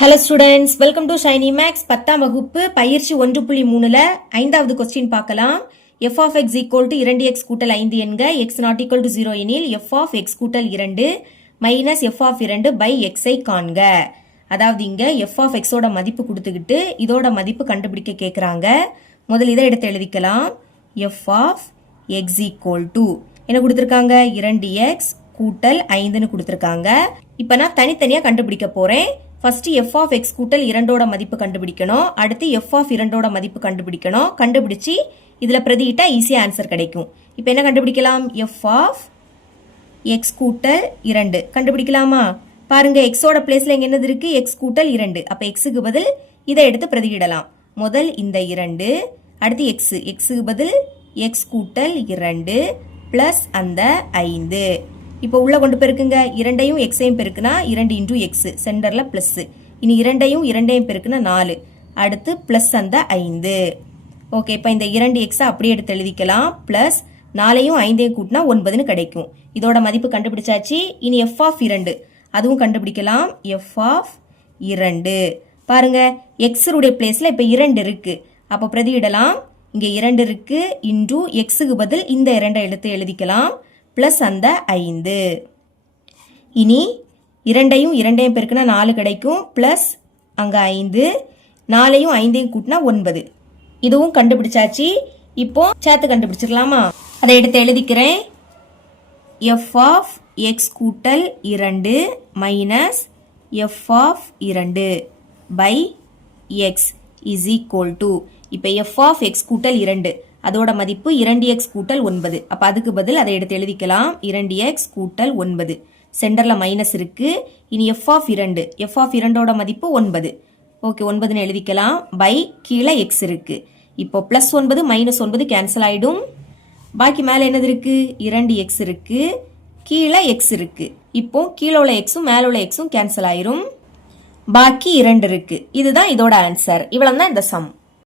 Hello students, welcome to Shiny Max. 10ஆம் வகுப்பு பயிற்சி 1.3ல 5வது கொஸ்டின் பார்க்கலாம். f of x equal to 2x கூட்டல் 5 என்க x not equal to 0 எனில் f of x கூட்டல் 2 minus f of 2 by x ஐ காண்க. அதாவது இங்க f of x ஓட மதிப்பு கொடுத்துக்கிட்டு இதோட மதிப்பு கண்டுபிடிக்க கேட்குறாங்க. முதல் இதை எடுத்து எழுதிக்கலாம். f of x equal to என்ன கொடுத்துருக்காங்க? 2x கூட்டல் 5ன்னு கொடுத்துருக்காங்க. இப்போ நான் தனித்தனியாக கண்டுபிடிக்க போகிறேன். ஃபர்ஸ்ட் f of x கூட்டல் 2ஓட மதிப்பு கண்டுபிடிக்கணும். அடுத்து f of 2ஓட மதிப்பு கண்டுபிடிக்கணும். கண்டுபிடிச்சி இதில் பிரதியிட்டா ஈஸியாக ஆன்சர் கிடைக்கும். இப்போ என்ன கண்டுபிடிக்கலாம்? f of x கூட்டல் 2 கண்டுபிடிக்கலாமா? பாருங்க, எக்ஸோட பிளேஸ்ல எங்க என்னது இருக்கு? x கூட்டல் 2. அப்போ எக்ஸுக்கு பதில் இதை எடுத்து பிரதியிடலாம். முதல் இந்த 2, அடுத்து எக்ஸுக்கு பதில் x கூட்டல் 2 பிளஸ் அந்த 5. இப்போ உள்ள கொண்டு பெருக்குங்க. 2ஐயும் எக்ஸையும் பெருக்குனா 2 இன்டூ எக்ஸ், சென்டர்ல பிளஸ். இனி 2ஐயும் பெருக்குனா 4, அடுத்து பிளஸ் அந்த 5. ஓகே, இப்போ இந்த 2 எக்ஸை அப்படியே எடுத்து எழுதிக்கலாம். பிளஸ் 4ஐயும் 5ஐயும் கூட்டினா 9ன்னு கிடைக்கும். இதோட மதிப்பு கண்டுபிடிச்சாச்சு. இனி f of 2 அதுவும் கண்டுபிடிக்கலாம். f of 2 பாருங்க, எக்ஸுடைய பிளேஸ்ல இப்போ 2 இருக்கு. அப்போ பிரதியிடலாம். இங்கே 2 இருக்கு இன்டூ எக்ஸுக்கு பதில் இந்த 2 எடுத்து எழுதிக்கலாம். பிளஸ் அந்த 5. இனி 2ஐயும் பெருக்குனா 4 கிடைக்கும். பிளஸ் அங்கே 5, 4ஐயும் 5ஐயும் கூட்டினா 9. இதுவும் கண்டுபிடிச்சாச்சு. இப்போ சேர்த்து கண்டுபிடிச்சிடலாமா? அதை எடுத்து எழுதிக்கிறேன். f of x கூட்டல் 2 minus f of 2 by x is equal to, இப்போ f of x கூட்டல் 2 அதோட மதிப்பு 2x கூட்டல் 9. அப்போ அதுக்கு பதில் அதை எடுத்து எழுதிக்கலாம். 2x கூட்டல் 9, சென்டர்ல மைனஸ் இருக்கு. இனி f of 2ஓட மதிப்பு 9. ஓகே, 9ன்னு எழுதிக்கலாம். பை கீழே x இருக்கு. இப்போ பிளஸ் 9 மைனஸ் 9 கேன்சல் ஆயிடும். பாக்கி மேலே என்னது இருக்கு? 2x இருக்கு, கீழே x இருக்கு. இப்போ கீழே உள்ள எக்ஸும் மேலே உள்ள எக்ஸும் கேன்சல் ஆயிரும். பாக்கி 2 இருக்கு. இதுதான் இதோட ஆன்சர். இவ்வளவு தான் இந்த சம்.